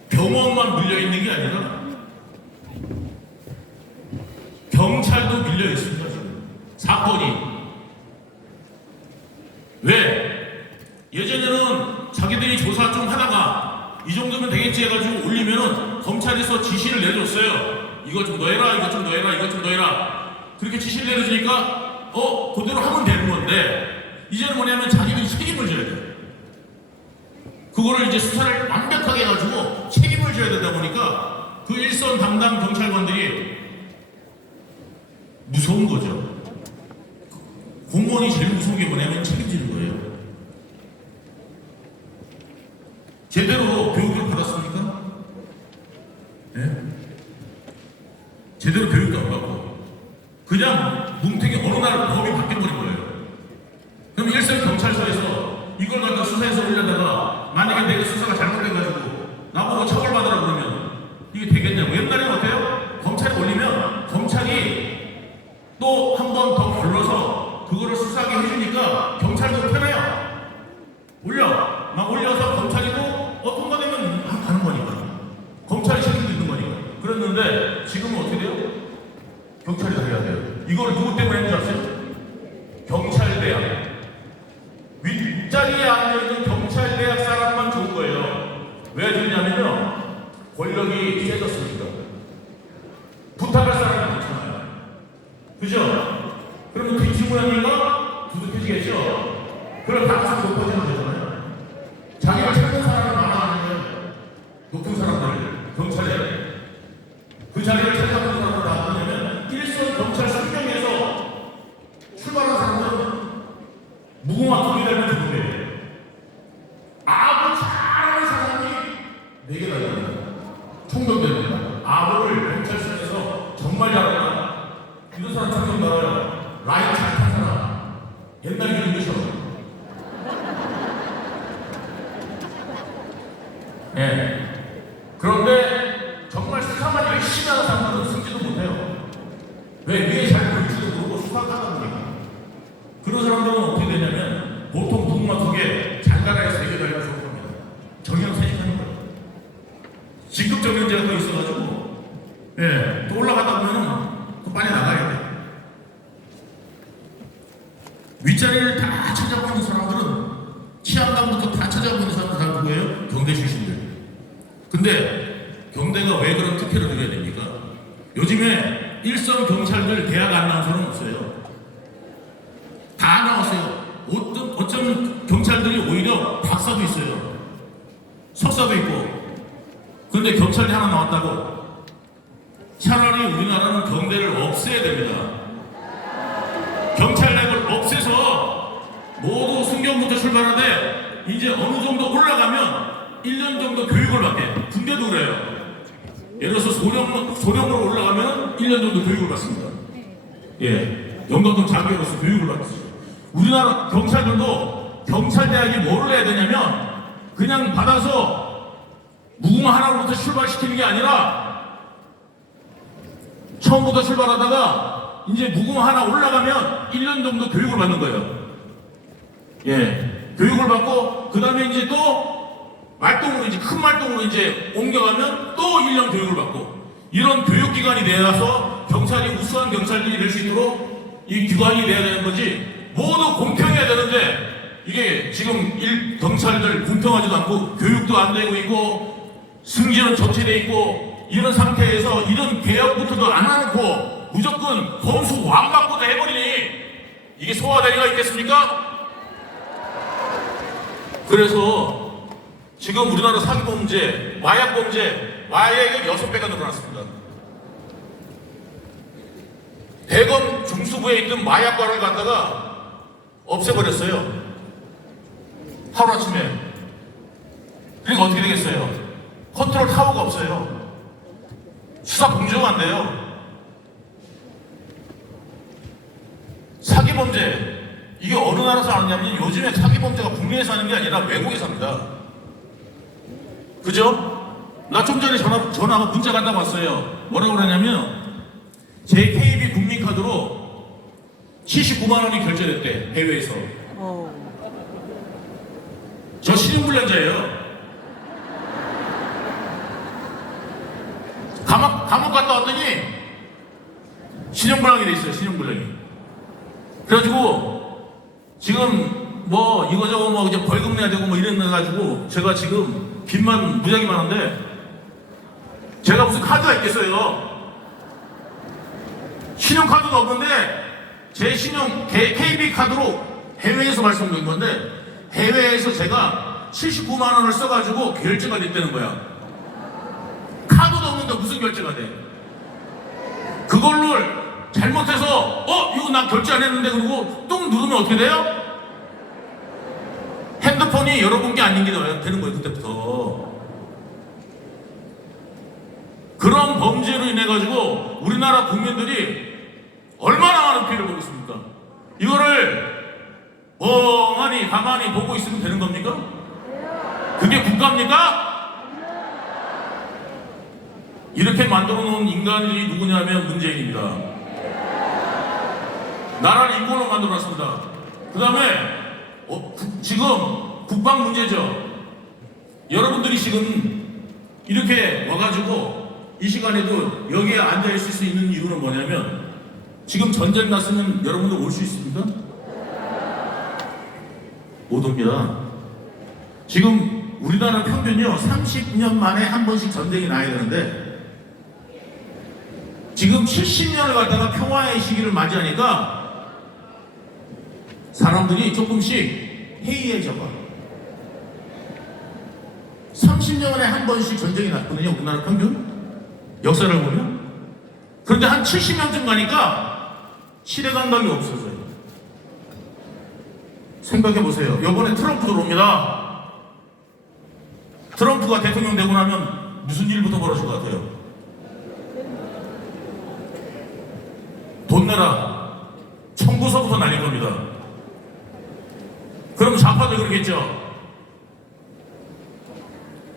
병원만 밀려 있는 게 아니라 경찰도 밀려 있습니다. 지금 사건이. 왜? 예전에는 자기들이 조사 좀 하다가 이 정도면 되겠지 해가지고 올리면은 검찰에서 지시를 내줬어요. 이거 좀 넣어라, 이거 좀 넣어라, 이거 좀 넣어라. 그렇게 지시를 내려주니까 그대로 하면 되는 건데, 이제는 뭐냐면 자기들이 책임을 져야 돼요. 그거를 이제 수사를 완벽하게 해가지고 책임을 져야 되다 보니까 그 일선 담당 경찰관들이 무서운 거죠. 공무원이 제일 무서운 게 뭐냐면 책임지는 거예요. 제대로 교육을 받았습니까? 네? 제대로 교육도 안 받고 그냥 뭉태기 어느 날 법이 바뀌어버린 거예요. 그럼 일선 경찰서에서 이걸 갖다 수사해서 올려다가 만약에 내가 수사가 잘못돼가지고 나보고 처벌받으라 그러면 이게 되겠냐고. 옛날에는 어때요? 검찰이 올리면 검찰이 또 한 번 더 불러서 그거를 수사하게 해주니까 경찰도 편해요. 막 올려서 검찰이도 통과 되면 가는 거니까. 검찰이 책임도 있는 거니까. 그랬는데 지금은 어떻게 돼요? 경찰이 다 해야 돼요. 이걸 누구 때문에 했는지 아세요? 경찰대학. 윗자리에 앉아있는 경찰대학 사람만 좋은 거예요. 왜 좋냐면요, 권력이 세졌으니까. 부탁할 사람이 많잖아요. 그죠? 그러면 뒷지구형이가 두둑해지겠죠? 그럼 가능성이 높아지면 되잖아요. 자기를 찾는 사람이 많아지는 거예요. 높은 사람들, 경찰에. 그 자리를 찾아가는 사람들 다 뭐냐면 일선 경찰 수경에서 출발한 사람들은 무궁화 통일되면 죽는데, 아무 잘하는 4개 달립니다. 총병대입니다. 아부를 경찰서에서 정말 잘한다. 이런 사람 총병 나와요. 라인 잘탄 사람. 옛날 이름이죠. 예. 그런데 정말 수사만 열심히 하는 사람들은 승지도 못해요. 왜? 위에 잘 보일지도 모르고 수사하다 보니까. 그런 사람들은 어떻게 되냐면 보통 무궁화 2개, 장가라에 3개 달려서 겁니다. 정형 퇴직하는 거예요. 직급 정형제가 또 있어가지고 예, 또 올라가다 보면은 또 빨리 나가야 돼. 윗자리를 다 찾아보고 있는 사람들은 치안감부터 다 찾아보고 있는 사람들 다 누구예요? 경대 출신들. 근데 경대가 왜 그런 특혜를 드려야 됩니까? 요즘에 일선 경찰들 대학 안 나온 사람은 없어요. 다 나왔어요. 어쩜 경찰들이 오히려 박사도 있어요. 석사도 있고. 그런데 경찰이 하나 나왔다고? 차라리 우리나라는 경대를 없애야 됩니다. 경찰력을 없애서 모두 순경부터 출발하되 이제 어느 정도 올라가면 1년 정도 교육을 받게. 군대도 그래요. 예를 들어서 소령으로 올라가면 1년 정도 교육을 받습니다. 예, 영도동 자교로서 교육을 받습니다. 우리나라 경찰들도 경찰대학이 뭐를 해야 되냐면 그냥 받아서 무궁화 하나로부터 출발시키는 게 아니라 처음부터 출발하다가 이제 무궁화 하나 올라가면 1년 정도 교육을 받는 거예요. 예, 교육을 받고 그 다음에 이제 또 말동으로 이제 큰 말동으로 이제 옮겨가면 또 1년 교육을 받고 이런 교육기관이 되어서 경찰이 우수한 경찰들이 될 수 있도록 이 기관이 돼야 되는 거지 모두 공평해야 되는데 이게 지금 경찰들 공평하지도 않고 교육도 안 되고 있고 승진은 저체돼 있고 이런 상태에서 이런 개혁부터도 안 해놓고 무조건 검수 왕박부터 해버리니 이게 소화되리가 있겠습니까? 그래서 지금 우리나라 사기범죄, 마약범죄, 마약이 6배가 늘어났습니다. 대검 중수부에 있던 마약관을 갖다가 없애버렸어요. 하루아침에. 그러니까 어떻게 되겠어요? 컨트롤 타워가 없어요. 수사 공조가 안 돼요. 사기범죄, 이게 어느 나라에서 하느냐면 요즘에 사기범죄가 국내에서 하는 게 아니라 외국에서 합니다. 그죠? 나 좀 전에 전화가 문자가 한다고 왔어요. 뭐라고 그러냐면 제 KB 국민카드로 79만 원이 결제됐대. 해외에서. 저 신용불량자예요. 감옥 갔다 왔더니 신용불량이 돼 있어요. 신용불량이. 그래가지고 지금 뭐 이거저거 뭐 이제 벌금 내야 되고 뭐 이래가지고 제가 지금 빚만 무지하게 많은데 제가 무슨 카드가 있겠어요? 신용카드도 없는데 제 KB 카드로 해외에서 말씀드린 건데 해외에서 제가 79만 원을 써가지고 결제가 됐다는 거야. 카드도 없는데 무슨 결제가 돼? 그걸로 잘못해서 이거 나 결제 안 했는데 그러고 뚱 누르면 어떻게 돼요? 핸드폰이 여러분 게 아닌 게 되는 거예요. 그때부터. 그런 범죄로 인해 가지고 우리나라 국민들이 얼마나 많은 피해를 보고 있습니까? 이거를 멍하니 가만히 보고 있으면 되는 겁니까? 그게 국가입니까? 이렇게 만들어 놓은 인간들이 누구냐면 문재인입니다. 나라를 인권으로 만들어 놨습니다. 그 다음에 지금 국방 문제죠. 여러분들이 지금 이렇게 와가지고 이 시간에도 여기에 앉아있을 수 있는 이유는 뭐냐면 지금 전쟁 났으면 여러분들 올 수 있습니까? 못 옵니다. 지금 우리나라 평균이요 30년 만에 한 번씩 전쟁이 나야 되는데 지금 70년을 갖다가 평화의 시기를 맞이하니까 사람들이 조금씩 해이해져가. 30년에 한 번씩 전쟁이 났거든요. 우리나라 평균 역사를 보면. 그런데 한 70년쯤 가니까 시대 감각이 없어져요. 생각해 보세요. 이번에 트럼프 들어옵니다. 트럼프가 대통령 되고 나면 무슨 일부터 벌어질 것 같아요? 돈 내라. 청구서부터 날릴 겁니다. 그럼 좌파도 그러겠죠.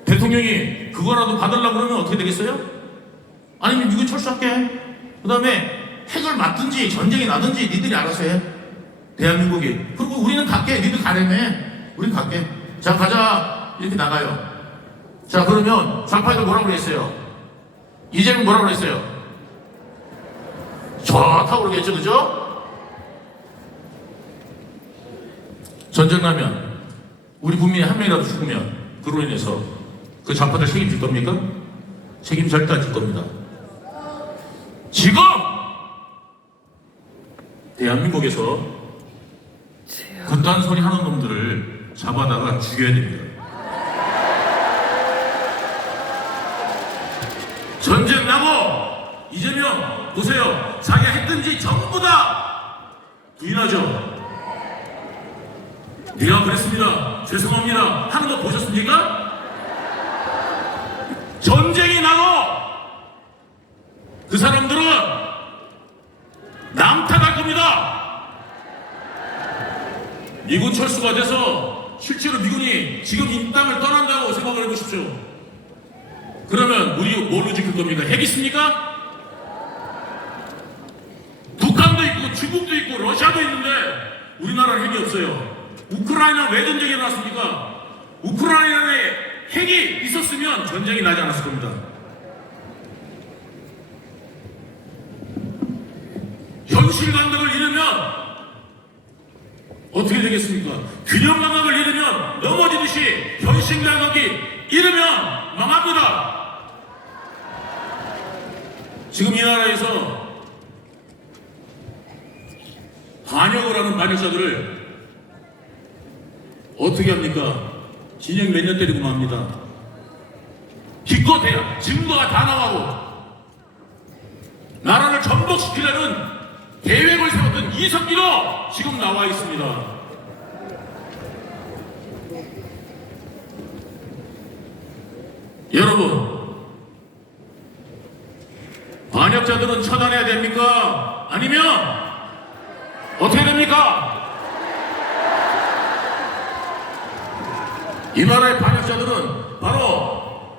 대통령이 그거라도 받으려고 그러면 어떻게 되겠어요? 아니면 미군 철수할게. 그 다음에 핵을 맞든지 전쟁이 나든지 니들이 알아서 해. 대한민국이. 그리고 우리는 갈게. 니들 가려며. 우린 갈게. 자, 가자. 이렇게 나가요. 자, 그러면 좌파들 뭐라고 그랬어요? 이재명 뭐라고 그랬어요? 좋다고 그러겠죠, 그죠? 전쟁 나면 우리 국민이 한 명이라도 죽으면 그로 인해서 그 좌파들 책임질 겁니까? 책임 절대 안 질 겁니다. 지금 대한민국에서 그딴 소리 하는 놈들을 잡아다가 죽여야 됩니다. 전쟁 나고 이재명 보세요. 자기가 했든지 전부 다 부인하죠. 내가 그랬습니다. 죄송합니다. 하는 거 보셨습니까? 전쟁이 나고 그 사람들은 남탓할 겁니다. 미군 철수가 돼서 실제로 미군이 지금 이 땅을 떠난다고 생각을 해보십시오. 그러면 우리 뭘로 지킬 겁니까? 핵 있습니까? 북한도 있고 중국도 있고 러시아도 있는데 우리나라는 핵이 없어요. 우크라이나는 왜 전쟁이 일어났습니까? 우크라이나에 핵이 있었으면 전쟁이 나지 않았을 겁니다. 현실 감각을 잃으면 어떻게 되겠습니까? 균형 감각을 잃으면 넘어지듯이 현실 감각이 잃으면 망합니다. 지금 이 나라에서 반역을 하는 반역자들을 어떻게 합니까? 진영 몇 년 때리고 맙니다. 기껏해야 증거가 다 나가고 나라를 전복시키려는 계획을 세웠던 이석기도 지금 나와 있습니다. 여러분, 반역자들은 처단해야 됩니까? 아니면 어떻게 됩니까? 이 나라의 반역자들은 바로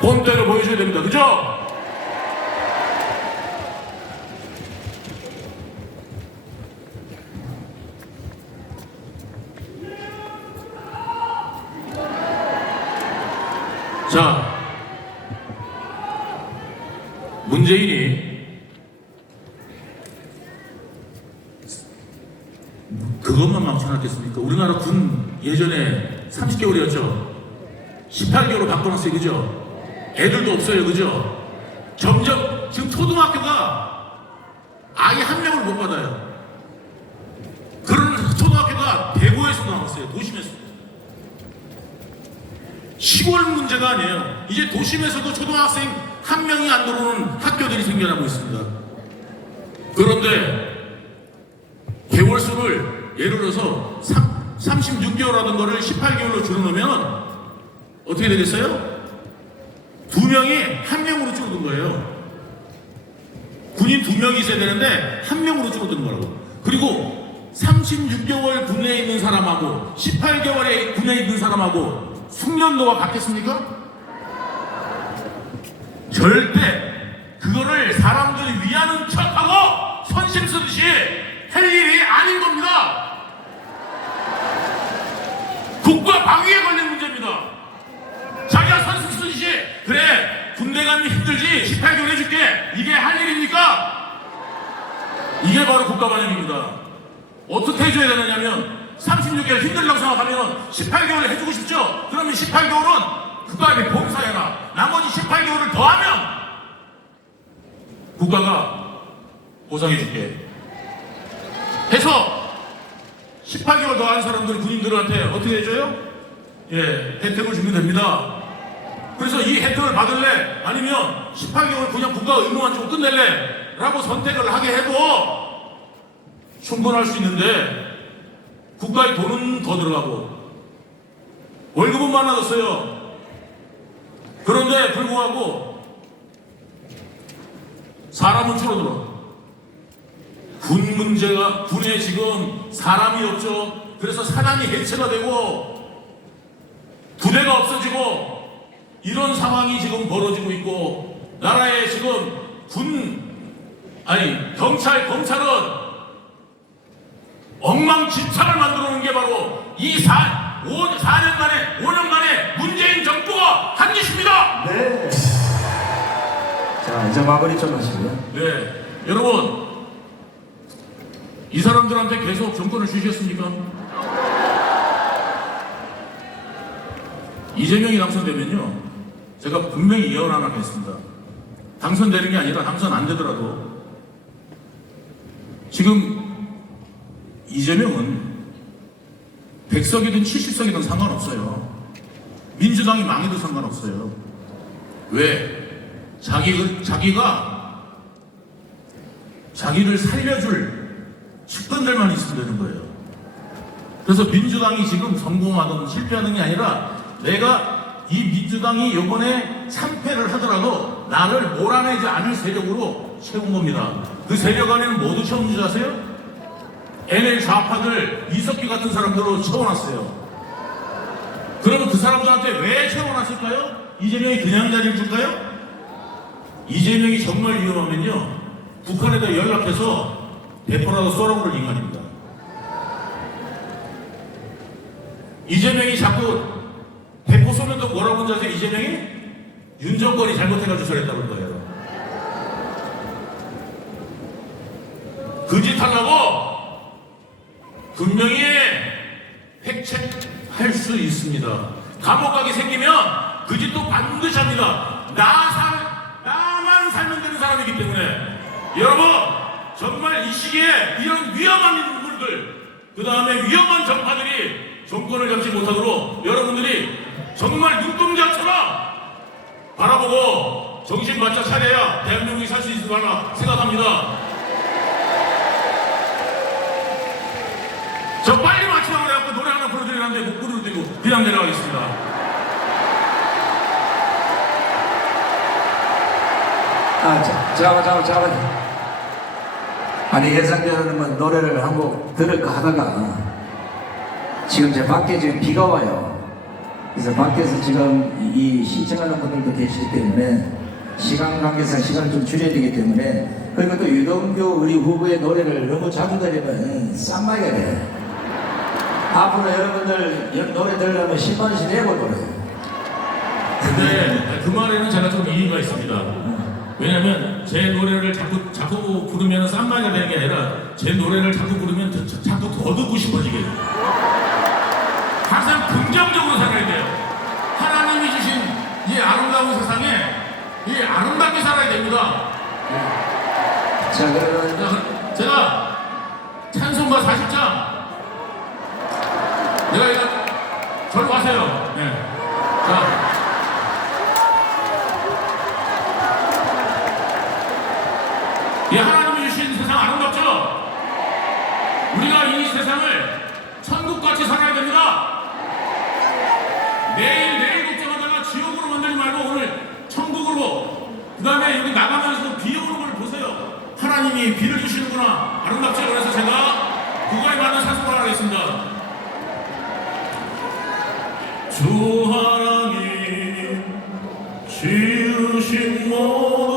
본때를 보여줘야 됩니다. 그죠? 자, 문재인이 그것만 망쳐놨겠습니까? 우리나라 군 예전에 30개월이었죠. 18개월로 바꿔놨어요. 그죠? 애들도 없어요. 그죠? 점점 지금 초등학교가 아예 한 명을 못 받아요. 그런 초등학교가 대구에서 나왔어요. 도심에서. 시골 문제가 아니에요. 이제 도심에서도 초등학생 한 명이 안 들어오는 학교들이 생겨나고 있습니다. 그런데 개월수를 예를 들어서 36개월 하던 거를 18개월로 줄여놓으면 어떻게 되겠어요? 2명이 1명으로 줄어든 거예요. 군인 2명이 있어야 되는데 1명으로 줄어든 거라고. 그리고 36개월 군대에 있는 사람하고 18개월에 군대에 있는 사람하고 숙련도가 같겠습니까? 절대 그거를 사람들이 위하는 척하고 선심 쓰듯이 할 일이 아닌 겁니다. 국가 방위에 걸린 문제입니다. 자기가 선심 쓰듯이 그래 군대 가면 힘들지 18개월 해줄게 이게 할 일입니까? 이게 바로 국가 반역입니다. 어떻게 해줘야 되느냐면 36개월 힘들다고 생각하면 18개월을 해주고 싶죠? 그러면 18개월은 국가에게 봉사해라. 나머지 18개월을 더하면 국가가 보상해줄게 해서 18개월 더한 사람들 군인들한테 어떻게 해줘요? 예, 혜택을 주면 됩니다. 그래서 이 혜택을 받을래? 아니면 18개월 그냥 국가 의무만 좀 끝낼래? 라고 선택을 하게 해도 충분할 수 있는데 국가의 돈은 더 들어가고 월급은 많아졌어요. 그런데 불구하고 사람은 줄어들어. 군 문제가, 군에 지금 사람이 없죠. 그래서 사단이 해체가 되고 부대가 없어지고 이런 상황이 지금 벌어지고 있고, 나라에 지금 경찰, 검찰은 엉망진창을 만들어 놓은 게 바로 이 4년 만에, 5년 만에 문재인 정부가 한 짓입니다. 네. 자, 이제 마무리 좀 하시고요. 네, 여러분, 이 사람들한테 계속 정권을 주셨습니까? 이재명이 당선되면요, 제가 분명히 예언 하나 하겠습니다. 당선되는 게 아니라 당선 안 되더라도 지금 이재명은 100석이든 70석이든 상관없어요. 민주당이 망해도 상관없어요. 왜? 자기가 자기를 살려줄 측근들만 있으면 되는 거예요. 그래서 민주당이 지금 성공하든 실패하는 게 아니라, 내가 이 민주당이 이번에 참패를 하더라도 나를 몰아내지 않을 세력으로 채운 겁니다. 그 세력 안에는 모두 채운 줄 아세요? NL 좌파들, 이석기 같은 사람들로 채워놨어요. 그러면 그 사람들한테 왜 채워놨을까요? 이재명이 그냥 자리를 줄까요? 이재명이 정말 위험하면요, 북한에다 연락해서 대포라도 쏘라고 그럴 인간입니다. 이재명이 자꾸 대포 쏘면 또 뭐라고 하는지 아세요? 이재명이 윤 정권이 잘못해가지고 저랬다고 할 거예요. 그 짓 하려고 분명히 획책할 수 있습니다. 감옥 가게 생기면 그 짓도 반드시 합니다. 나만 살면 되는 사람이기 때문에, 여러분, 정말 이 시기에 이런 위험한 인물들, 그 다음에 위험한 정파들이 정권을 잡지 못하도록 여러분들이 정말 눈동자처럼 바라보고 정신 바짝 차려야 대한민국이 살 수 있을 거라 생각합니다. 저 빨리 마치라고 그래갖고 노래 하나 불러드리는데 못 부르고 그냥 내려가겠습니다. 잠깐만. 아니, 예상대로는 노래를 한 곡 들을까 하다가 지금 제 밖에 지금 비가 와요. 그래서 밖에서 지금 이 시청하는 분들도 계시기 때문에 시간 관계상 시간을 좀 줄여야 되기 때문에, 그리고 또 유동규 우리 후보의 노래를 너무 자주 들으면 쌈마이가 돼. 앞으로 여러분들 노래 들으려면 10만원씩 내고 노래요. 근데 그 말에는 제가 좀 이유가 있습니다. 왜냐면 제 노래를 자꾸 부르면 쌈마이가 되는 게 아니라, 제 노래를 자꾸 부르면 자꾸 더 듣고 싶어지게 돼요. 항상 긍정적으로 살아야 돼요. 하나님이 주신 이 아름다운 세상에 이 아름답게 살아야 됩니다. 자, 그러면 제가 찬송가 40장, 내가 이거 저로 가세요. 네. 자, 이 하나님이 주신 세상 아름답죠? 우리가 이 세상을 천국같이 살아야 됩니다. 내일 걱정하다가 지옥으로 만들지 말고 오늘 천국으로, 그 다음에 여기 나가면서 비 오는 걸 보세요. 하나님이 비를 주시는구나, 아름답죠? 그래서 제가 그거에 맞는 찬송을 하겠습니다. 주 하나님 지으신 모든